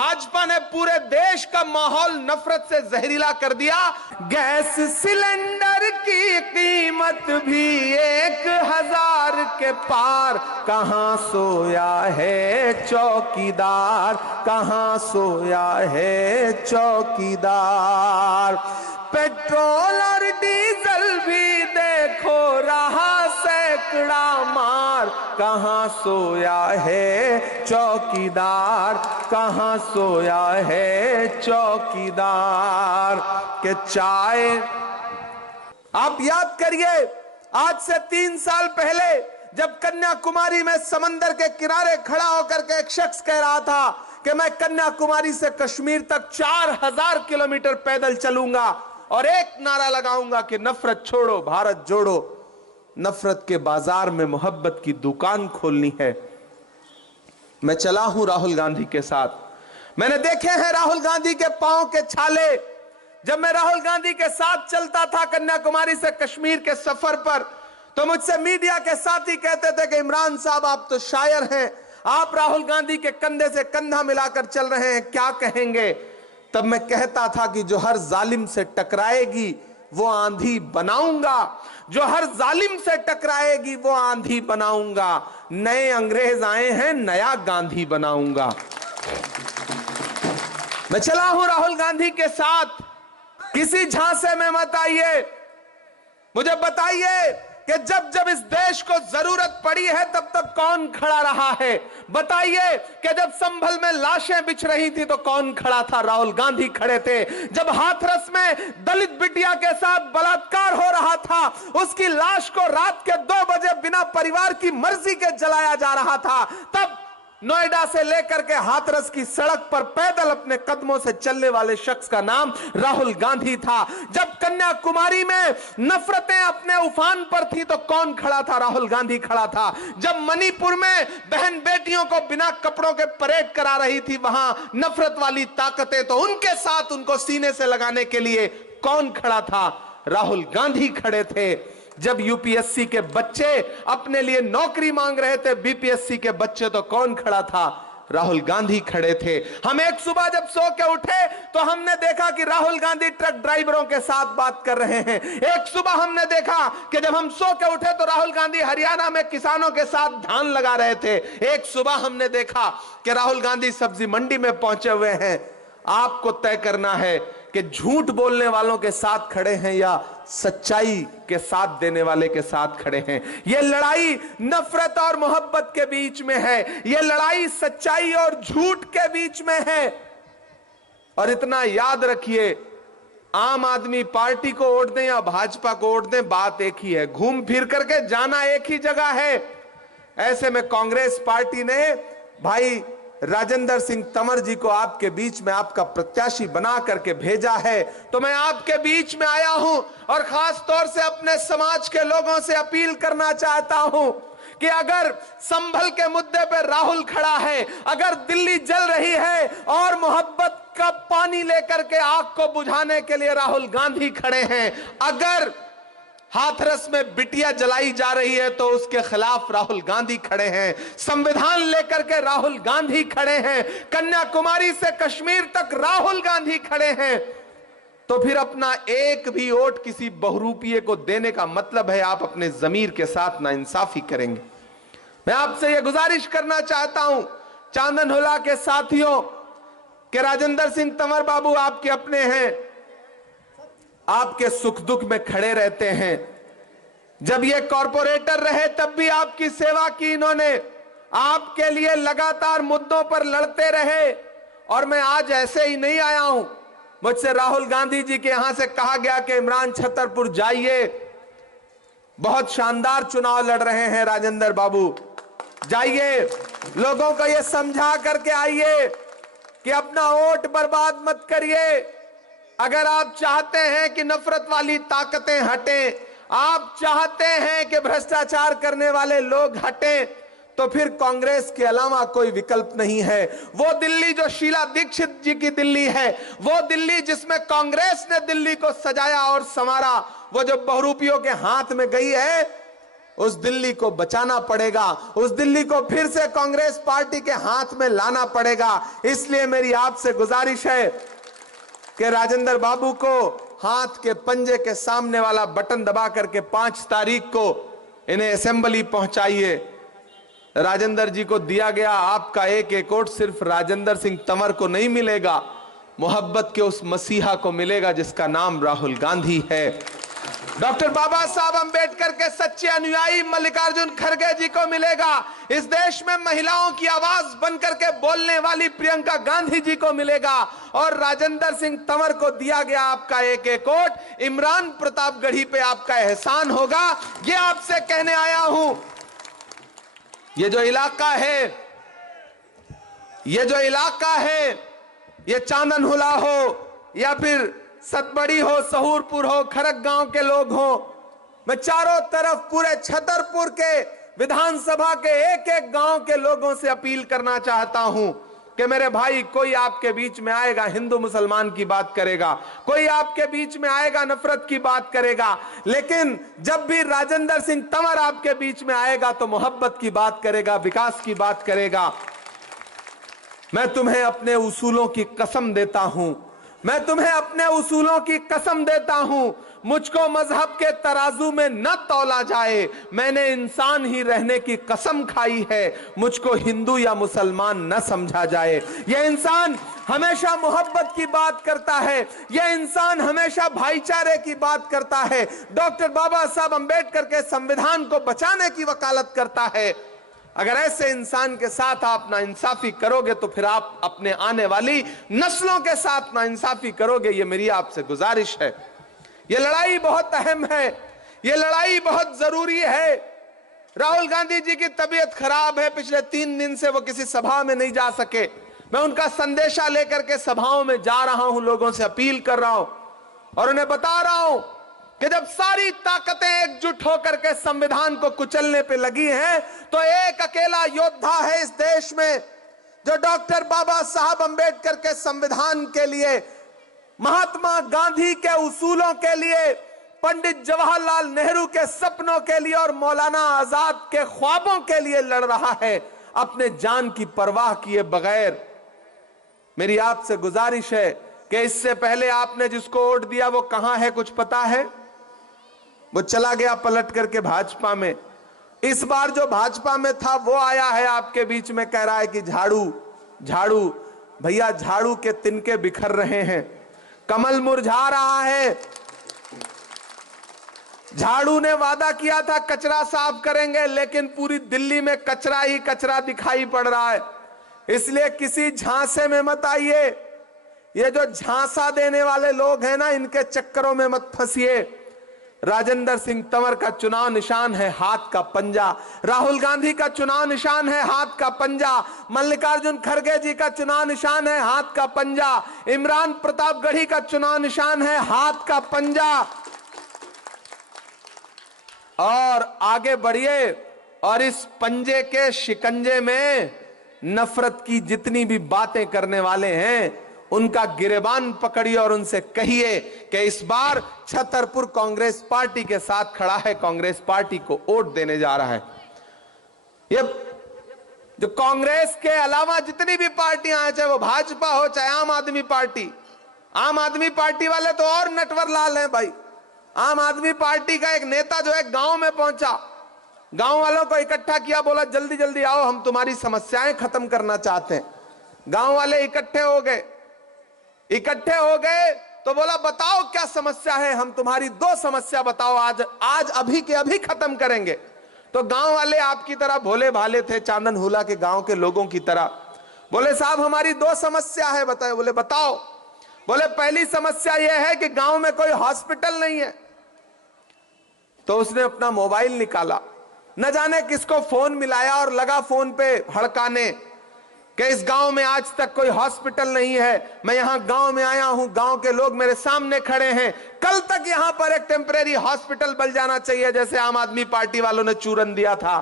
भाजपा ने पूरे देश का माहौल नफरत से जहरीला कर दिया। गैस सिलेंडर की कीमत भी 1000 के पार, कहां सोया है चौकीदार, कहां सोया है चौकीदार। पेट्रोल और डीजल भी देखो रहा सैकड़ा मार, कहां सोया है चौकीदार, कहां सोया है चौकीदार। के चाय आप याद करिए, आज से 3 साल पहले जब कन्याकुमारी में समंदर के किनारे खड़ा होकर के एक शख्स कह रहा था कि मैं कन्याकुमारी से कश्मीर तक 4000 किलोमीटर पैदल चलूंगा और एक नारा लगाऊंगा कि नफरत छोड़ो भारत जोड़ो, नफरत के बाजार में मोहब्बत की दुकान खोलनी है। मैं चला हूं राहुल गांधी के साथ, मैंने देखे हैं राहुल गांधी के पांव के छाले। जब मैं राहुल गांधी के साथ चलता था कन्याकुमारी से कश्मीर के सफर पर, तो मुझसे मीडिया के साथी कहते थे कि इमरान साहब आप तो शायर हैं, आप राहुल गांधी के कंधे से कंधा मिलाकर चल रहे हैं, क्या कहेंगे? तब मैं कहता था कि जो हर जालिम से टकराएगी वो आंधी बनाऊंगा, जो हर जालिम से टकराएगी वो आंधी बनाऊंगा। नए अंग्रेज आए हैं, नया गांधी बनाऊंगा। मैं चला हूं राहुल गांधी के साथ, किसी झांसे में मत आइए। मुझे बताइए कि जब जब इस देश को जरूरत पड़ी है तब तक कौन खड़ा रहा है? बताइए कि जब संभल में लाशें बिछ रही थी तो कौन खड़ा था? राहुल गांधी खड़े थे। जब हाथरस में दलित बिटिया के साथ बलात्कार हो रहा था, उसकी लाश को रात के 2 बजे बिना परिवार की मर्जी के जलाया जा रहा था, तब नोएडा से लेकर के हाथरस की सड़क पर पैदल अपने कदमों से चलने वाले शख्स का नाम राहुल गांधी था। जब कन्याकुमारी में नफरतें अपने उफान पर थी तो कौन खड़ा था? राहुल गांधी खड़ा था। जब मणिपुर में बहन बेटियों को बिना कपड़ों के परेड करा रही थी वहां नफरत वाली ताकतें, तो उनके साथ उनको सीने से लगाने के लिए कौन खड़ा था? राहुल गांधी खड़े थे। जब यूपीएससी के बच्चे अपने लिए नौकरी मांग रहे थे, बीपीएससी के बच्चे, तो कौन खड़ा था? राहुल गांधी खड़े थे। हम एक सुबह जब सो के उठे तो हमने देखा कि राहुल गांधी ट्रक ड्राइवरों के साथ बात कर रहे हैं। एक सुबह हमने देखा कि जब हम सो के उठे तो राहुल गांधी हरियाणा में किसानों के साथ धान लगा रहे थे। एक सुबह हमने देखा कि राहुल गांधी सब्जी मंडी में पहुंचे हुए हैं। आपको तय करना है कि झूठ बोलने वालों के साथ खड़े हैं या सच्चाई के साथ देने वाले के साथ खड़े हैं। यह लड़ाई नफरत और मोहब्बत के बीच में है, यह लड़ाई सच्चाई और झूठ के बीच में है। और इतना याद रखिए, आम आदमी पार्टी को वोट दें या भाजपा को वोट दें, बात एक ही है, घूम फिर करके जाना एक ही जगह है। ऐसे में कांग्रेस पार्टी ने भाई राजेंद्र सिंह तंवर जी को आपके बीच में आपका प्रत्याशी बना करके भेजा है, तो मैं आपके बीच में आया हूं और खास तौर से अपने समाज के लोगों से अपील करना चाहता हूं कि अगर संभल के मुद्दे पर राहुल खड़ा है, अगर दिल्ली जल रही है और मोहब्बत का पानी लेकर के आग को बुझाने के लिए राहुल गांधी खड़े हैं, अगर हाथरस में बिटिया जलाई जा रही है तो उसके खिलाफ राहुल गांधी खड़े हैं, संविधान लेकर के राहुल गांधी खड़े हैं, कन्याकुमारी से कश्मीर तक राहुल गांधी खड़े हैं, तो फिर अपना एक भी वोट किसी बहुरूपिये को देने का मतलब है आप अपने जमीर के साथ नाइंसाफी करेंगे। मैं आपसे यह गुजारिश करना चाहता हूं चांदनहुला के साथियों कि राजेंद्र सिंह तंवर बाबू आपके अपने हैं, आपके सुख दुख में खड़े रहते हैं। जब ये कॉरपोरेटर रहे तब भी आपकी सेवा की इन्होंने, आपके लिए लगातार मुद्दों पर लड़ते रहे। और मैं आज ऐसे ही नहीं आया हूं, मुझसे राहुल गांधी जी के यहां से कहा गया कि इमरान छतरपुर जाइए, बहुत शानदार चुनाव लड़ रहे हैं राजेंद्र बाबू, जाइए लोगों को यह समझा करके आइए कि अपना वोट बर्बाद मत करिए। अगर आप चाहते हैं कि नफरत वाली ताकतें हटें, आप चाहते हैं कि भ्रष्टाचार करने वाले लोग हटें, तो फिर कांग्रेस के अलावा कोई विकल्प नहीं है। वो दिल्ली जो शीला दीक्षित जी की दिल्ली है, वो दिल्ली जिसमें कांग्रेस ने दिल्ली को सजाया और संवारा, वो जो बहुरूपियों के हाथ में गई है, उस दिल्ली को बचाना पड़ेगा, उस दिल्ली को फिर से कांग्रेस पार्टी के हाथ में लाना पड़ेगा। इसलिए मेरी आपसे गुजारिश है कि राजेंद्र बाबू को हाथ के पंजे के सामने वाला बटन दबा करके 5 तारीख को इन्हें असेंबली पहुंचाइए। राजेंद्र जी को दिया गया आपका एक वोट सिर्फ राजेंद्र सिंह तंवर को नहीं मिलेगा, मोहब्बत के उस मसीहा को मिलेगा जिसका नाम राहुल गांधी है। डॉक्टर बाबा साहब अंबेडकर के सच्चे अनुयायी मल्लिकार्जुन खड़गे जी को मिलेगा। इस देश में महिलाओं की आवाज बनकर के बोलने वाली प्रियंका गांधी जी को मिलेगा। और राजेंद्र सिंह तंवर को दिया गया आपका एक वोट इमरान प्रतापगढ़ी पे आपका एहसान होगा। ये आपसे कहने आया हूं, ये जो इलाका है, ये चांदनहुला हो या फिर सतबड़ी हो, सहूरपुर हो, खरक गांव के लोग हो, मैं चारों तरफ पूरे छतरपुर के विधानसभा के एक गांव के लोगों से अपील करना चाहता हूं कि मेरे भाई, कोई आपके बीच में आएगा हिंदू मुसलमान की बात करेगा, कोई आपके बीच में आएगा नफरत की बात करेगा, लेकिन जब भी राजेंद्र सिंह तंवर आपके बीच में आएगा तो मोहब्बत की बात करेगा, विकास की बात करेगा। मैं तुम्हें अपने उसूलों की कसम देता हूं, मैं तुम्हें अपने उसूलों की कसम देता हूं, मुझको मजहब के तराजू में न तौला जाए। मैंने इंसान ही रहने की कसम खाई है, मुझको हिंदू या मुसलमान न समझा जाए। यह इंसान हमेशा मोहब्बत की बात करता है, यह इंसान हमेशा भाईचारे की बात करता है, डॉक्टर बाबा साहब अंबेडकर के संविधान को बचाने की वकालत करता है। अगर ऐसे इंसान के साथ आप नाइंसाफी करोगे तो फिर आप अपने आने वाली नस्लों के साथ नाइंसाफी करोगे। ये मेरी आपसे गुजारिश है। ये लड़ाई बहुत अहम है, ये लड़ाई बहुत जरूरी है। राहुल गांधी जी की तबीयत खराब है, पिछले 3 दिन से वो किसी सभा में नहीं जा सके। मैं उनका संदेशा लेकर के सभाओं में जा रहा हूं, लोगों से अपील कर रहा हूं और उन्हें बता रहा हूं कि जब सारी ताकतें एकजुट होकर के संविधान को कुचलने पे लगी हैं, तो एक अकेला योद्धा है इस देश में जो डॉक्टर बाबा साहब अंबेडकर के संविधान के लिए, महात्मा गांधी के उसूलों के लिए, पंडित जवाहरलाल नेहरू के सपनों के लिए और मौलाना आजाद के ख्वाबों के लिए लड़ रहा है, अपने जान की परवाह किए बगैर। मेरी आपसे गुजारिश है कि इससे पहले आपने जिसको वोट दिया वो कहां है, कुछ पता है? वो चला गया पलट करके भाजपा में। इस बार जो भाजपा में था वो आया है आपके बीच में, कह रहा है कि झाड़ू झाड़ू। भैया, झाड़ू के तिनके बिखर रहे हैं, कमल मुरझा रहा है। झाड़ू ने वादा किया था कचरा साफ करेंगे, लेकिन पूरी दिल्ली में कचरा ही कचरा दिखाई पड़ रहा है। इसलिए किसी झांसे में मत आइए। ये जो झांसा देने वाले लोग हैं ना, इनके चक्करों में मत फंसिए। राजेंद्र सिंह तंवर का चुनाव निशान है हाथ का पंजा, राहुल गांधी का चुनाव निशान है हाथ का पंजा, मल्लिकार्जुन खड़गे जी का चुनाव निशान है हाथ का पंजा, इमरान प्रतापगढ़ी का चुनाव निशान है हाथ का पंजा। और आगे बढ़िए और इस पंजे के शिकंजे में नफरत की जितनी भी बातें करने वाले हैं उनका गिरेबान पकड़िए और उनसे कहिए कि इस बार छतरपुर कांग्रेस पार्टी के साथ खड़ा है, कांग्रेस पार्टी को वोट देने जा रहा है। ये जो कांग्रेस के अलावा जितनी भी पार्टियां हैं, चाहे वो भाजपा हो चाहे आम आदमी पार्टी वाले तो और नटवर लाल हैं भाई। आम आदमी पार्टी का एक नेता जो है गांव में पहुंचा, गांव वालों को इकट्ठा किया, बोला जल्दी जल्दी आओ, हम तुम्हारी समस्याएं खत्म करना चाहते हैं। गांव वाले इकट्ठे हो गए तो बोला बताओ क्या समस्या है, हम तुम्हारी 2 समस्या बताओ, आज अभी के अभी खत्म करेंगे। तो गांव वाले आपकी तरह भोले भाले थे, चांदनहुला के गांव के लोगों की तरह। बोले साहब हमारी 2 समस्या है, बताए। बोले बताओ। बोले पहली समस्या यह है कि गांव में कोई हॉस्पिटल नहीं है। तो उसने अपना मोबाइल निकाला, न जाने किसको फोन मिलाया और लगा फोन पे हड़काने कि इस गांव में आज तक कोई हॉस्पिटल नहीं है। मैं यहां गांव में आया हूं, गांव के लोग मेरे सामने खड़े हैं, कल तक यहां पर एक टेम्परेरी हॉस्पिटल बन जाना चाहिए, जैसे आम आदमी पार्टी वालों ने चूरन दिया था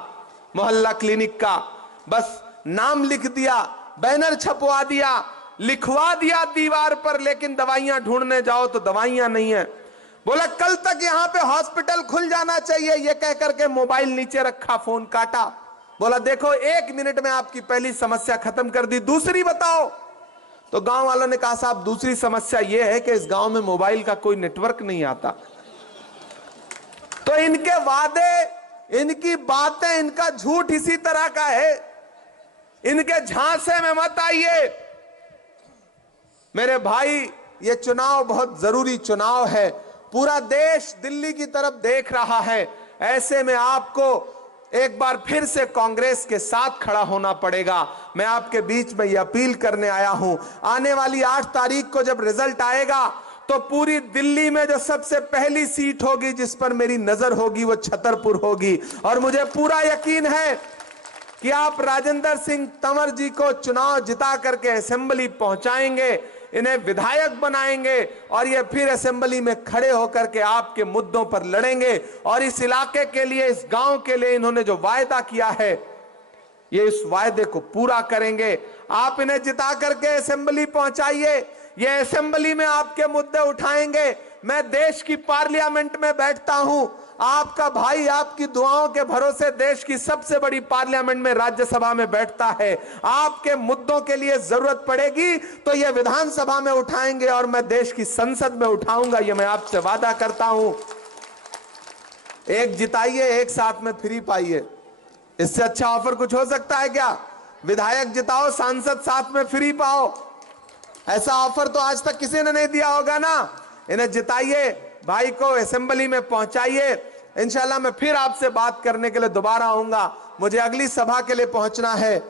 मोहल्ला क्लिनिक का। बस नाम लिख दिया, बैनर छपवा दिया, लिखवा दिया दीवार पर, लेकिन दवाइयां ढूंढने जाओ तो दवाइयां नहीं है। बोला कल तक यहां पे हॉस्पिटल खुल जाना चाहिए, ये कह करके मोबाइल नीचे रखा, फोन काटा। बोला देखो 1 मिनट में आपकी पहली समस्या खत्म कर दी, दूसरी बताओ। तो गांव वालों ने कहा साहब दूसरी समस्या यह है कि इस गांव में मोबाइल का कोई नेटवर्क नहीं आता। तो इनके वादे, इनकी बातें, इनका झूठ इसी तरह का है। इनके झांसे में मत आइए मेरे भाई, ये चुनाव बहुत जरूरी चुनाव है। पूरा देश दिल्ली की तरफ देख रहा है। ऐसे में आपको एक बार फिर से कांग्रेस के साथ खड़ा होना पड़ेगा। मैं आपके बीच में यह अपील करने आया हूं, आने वाली 8 तारीख को जब रिजल्ट आएगा तो पूरी दिल्ली में जो सबसे पहली सीट होगी जिस पर मेरी नजर होगी वो छतरपुर होगी। और मुझे पूरा यकीन है कि आप राजेंद्र सिंह तंवर जी को चुनाव जिता करके असेंबली पहुंचाएंगे, इन्हें विधायक बनाएंगे और ये फिर असेंबली में खड़े होकर के आपके मुद्दों पर लड़ेंगे। और इस इलाके के लिए, इस गांव के लिए इन्होंने जो वायदा किया है ये इस वायदे को पूरा करेंगे। आप इन्हें जिता करके असेंबली पहुंचाइए, ये असेंबली में आपके मुद्दे उठाएंगे। मैं देश की पार्लियामेंट में बैठता हूं, आपका भाई आपकी दुआओं के भरोसे देश की सबसे बड़ी पार्लियामेंट में, राज्यसभा में बैठता है। आपके मुद्दों के लिए जरूरत पड़ेगी तो ये विधानसभा में उठाएंगे और मैं देश की संसद में उठाऊंगा, ये मैं आपसे वादा करता हूं। एक जिताइए, एक साथ में फ्री पाइए, इससे अच्छा ऑफर कुछ हो सकता है क्या? विधायक जिताओ, सांसद साथ में फ्री पाओ, ऐसा ऑफर तो आज तक किसी ने नहीं दिया होगा ना। इन्हें जिताइए, भाई को असेंबली में पहुंचाइए। इंशाल्लाह मैं फिर आपसे बात करने के लिए दोबारा आऊंगा, मुझे अगली सभा के लिए पहुंचना है।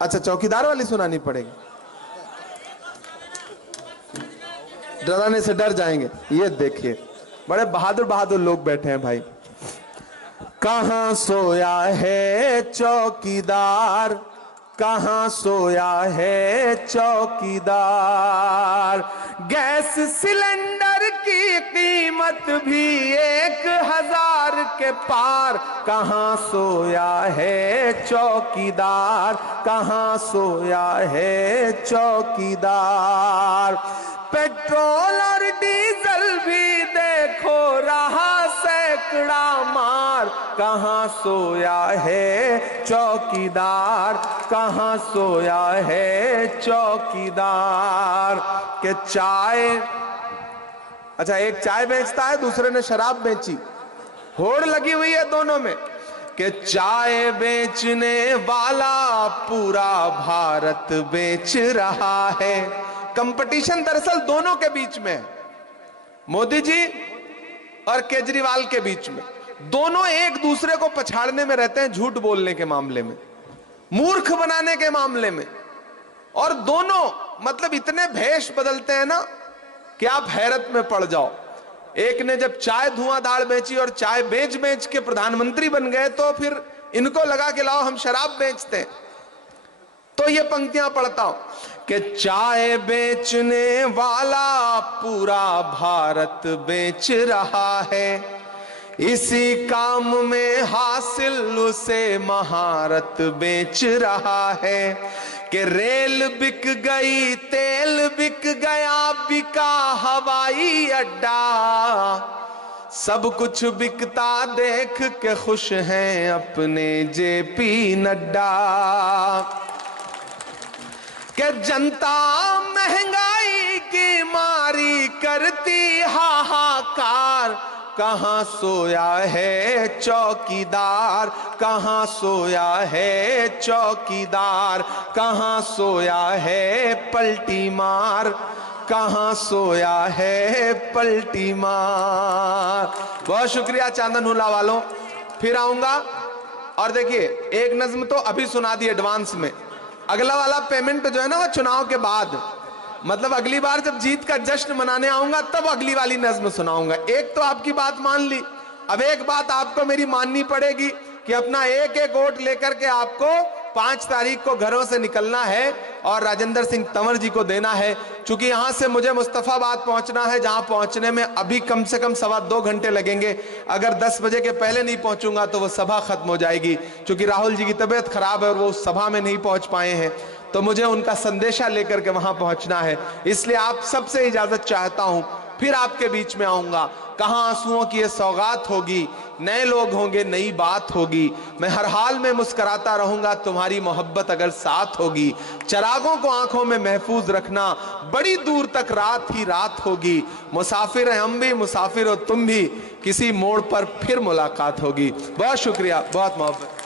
अच्छा, चौकीदार वाली सुनानी पड़ेगी, डराने से डर जाएंगे। ये देखिए बड़े बहादुर बहादुर लोग बैठे हैं भाई। कहां सोया है चौकीदार, कहां सोया है चौकीदार, गैस सिलेंडर की कीमत भी 1000 के पार, कहां सोया है चौकीदार, कहां सोया है चौकीदार। पेट्रोल और डीजल भी देखो रहा सैकड़ा मार, कहां सोया है चौकीदार, कहां सोया है चौकीदार। के चाय, अच्छा एक चाय बेचता है, दूसरे ने शराब बेची, होड़ लगी हुई है दोनों में कि चाय बेचने वाला पूरा भारत बेच रहा है। कंपटीशन दरअसल दोनों के बीच में है, मोदी जी और केजरीवाल के बीच में। दोनों एक दूसरे को पछाड़ने में रहते हैं, झूठ बोलने के मामले में, मूर्ख बनाने के मामले में। और दोनों मतलब इतने भेष बदलते हैं ना कि आप हैरत में पड़ जाओ। एक ने जब चाय धुआंधार बेची और चाय बेच बेच के प्रधानमंत्री बन गए तो फिर इनको लगा कि लाओ हम शराब बेचते हैं। तो ये पंक्तियां पढ़ता हूं कि चाय बेचने वाला पूरा भारत बेच रहा है, इसी काम में हासिल उसे महारत बेच रहा है। कि रेल बिक गई, तेल बिक गया, बिका हवाई अड्डा, सब कुछ बिकता देख के खुश हैं अपने जेपी नड्डा। कि जनता महंगाई की मारी करती हाहाकार, कहां सोया है चौकीदार, कहां सोया है चौकीदार, कहां सोया है पलटी मार, कहां सोया है पलटी मार। बहुत शुक्रिया चांदनहुला वालों, फिर आऊंगा। और देखिए एक नज्म तो अभी सुना दी एडवांस में, अगला वाला पेमेंट जो है ना वो चुनाव के बाद, मतलब अगली बार जब जीत का जश्न मनाने आऊंगा तब अगली वाली नज्म सुनाऊंगा। एक तो आपकी बात मान ली, अब एक बात आपको मेरी माननी पड़ेगी कि अपना एक एक वोट लेकर के आपको 5 तारीख को घरों से निकलना है और राजेंद्र सिंह तंवर जी को देना है। चूंकि यहां से मुझे मुस्तफाबाद पहुंचना है, जहां पहुंचने में अभी कम से कम 2.25 घंटे लगेंगे। अगर 10 बजे के पहले नहीं पहुंचूंगा तो वो सभा खत्म हो जाएगी। चूंकि राहुल जी की तबीयत खराब है और वो उस सभा में नहीं पहुंच पाए हैं, तो मुझे उनका संदेशा लेकर के वहां पहुंचना है। इसलिए आप सबसे इजाजत चाहता हूं, फिर आपके बीच में आऊंगा। कहां आंसुओं की ये सौगात होगी, नए लोग होंगे, नई बात होगी। मैं हर हाल में मुस्कुराता रहूंगा, तुम्हारी मोहब्बत अगर साथ होगी। चरागों को आंखों में महफूज रखना, बड़ी दूर तक रात ही रात होगी। मुसाफिर हैं हम भी, मुसाफिर हो तुम भी, किसी मोड़ पर फिर मुलाकात होगी। बहुत शुक्रिया, बहुत मोहब्बत।